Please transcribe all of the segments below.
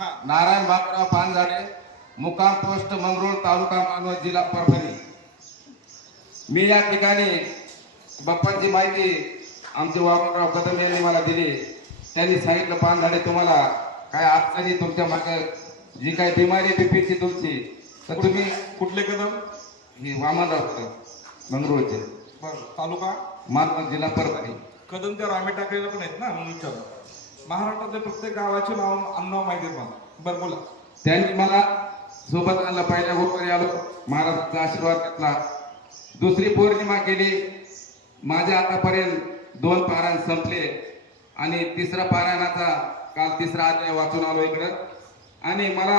नारायण बापराव पानझाडे, मुक्काम पोस्ट मंगरुळ, तालुका मानवत, जिल्हा परभणी। मी या ठिकाणी बाप्पांची माहिती आमचे वामनराव कदम यांनी मला दिली। त्यांनी सांगितलं, पानझाडे तुम्हाला काय अडचणी, तुमच्या मागे जी काही बिमारी बीपीची तुमची, तर तुम्ही कुठले कदम? ही वामनराव कदम मंगरुळचे, तालुका मानवत, जिल्हा परभणी। कदमच्या रामे टाकलेलं पण आहेत ना, म्हणून विचारलं। महाराष्ट्रातल्या प्रत्येक गावाचे नाव माहिती आहे मला। बरं बोला। त्यांनी मला सोबत आणलं, पहिल्या गुरुवारी आलो, महाराजांचा आशीर्वाद घेतला, दुसरी पौर्णिमा केली, माझ्या आतापर्यंत 2 पारायण संपले आणि तिसरा पारायणाचा काल तिसरा अध्याय वाचून आलो इकडं। आणि मला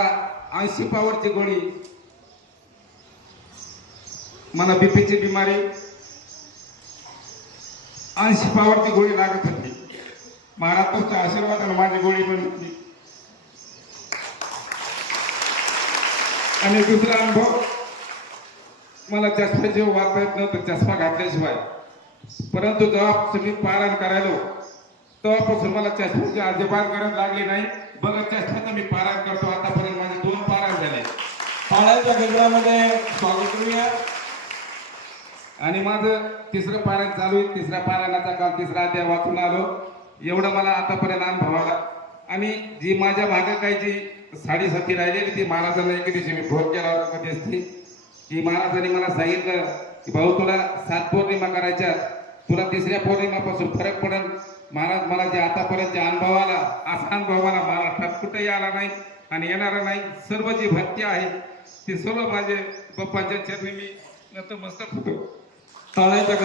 80 पावरची गोळी, मला बीपीची बिमारी 80 पावरची गोळी लागत होती। महाराजांच्या आशीर्वादाने माझी गोळी बनली। आणि दुसरा अनुभव, मला चष्म्याचे वाचता येत नव्हतं चष्मा घातल्याशिवाय, परंतु जेव्हापासून मी पारायण करायलो तेव्हापासून मला चष्म्याची अजिबात गरज लागली नाही। बघा, चष्म्याचं मी पारायण करतो, आतापर्यंत माझे 2 पारायण झाले। पाण्याच्या गजरामध्ये स्वागत करूया। आणि माझं तिसरं पारायण चालू आहे, तिसऱ्या पारायणाचा काल तिसरा अध्याय वाचून आलो। एवढं मला आतापर्यंत अनुभव आला। आणि जी माझ्या मागे काही जी साडेसाती राहिलेली, ती महाराजांना एक दिवशी मी फोन केला होता कधी, की महाराजांनी मला सांगितलं की भाऊ, तुला 7 पौर्णिमा करायच्या, तुला तिसऱ्या पौर्णिमापासून फरक पडेल। महाराज, मला जे आतापर्यंत अनुभव आला, असा अनुभव मला महाराष्ट्रात कुठेही आला नाही आणि येणारा नाही। सर्व जी भक्ती आहे ती सर्व माझे बाप्पाच्या चरणी मी नतमस्तक होतो। टाळ्याच्या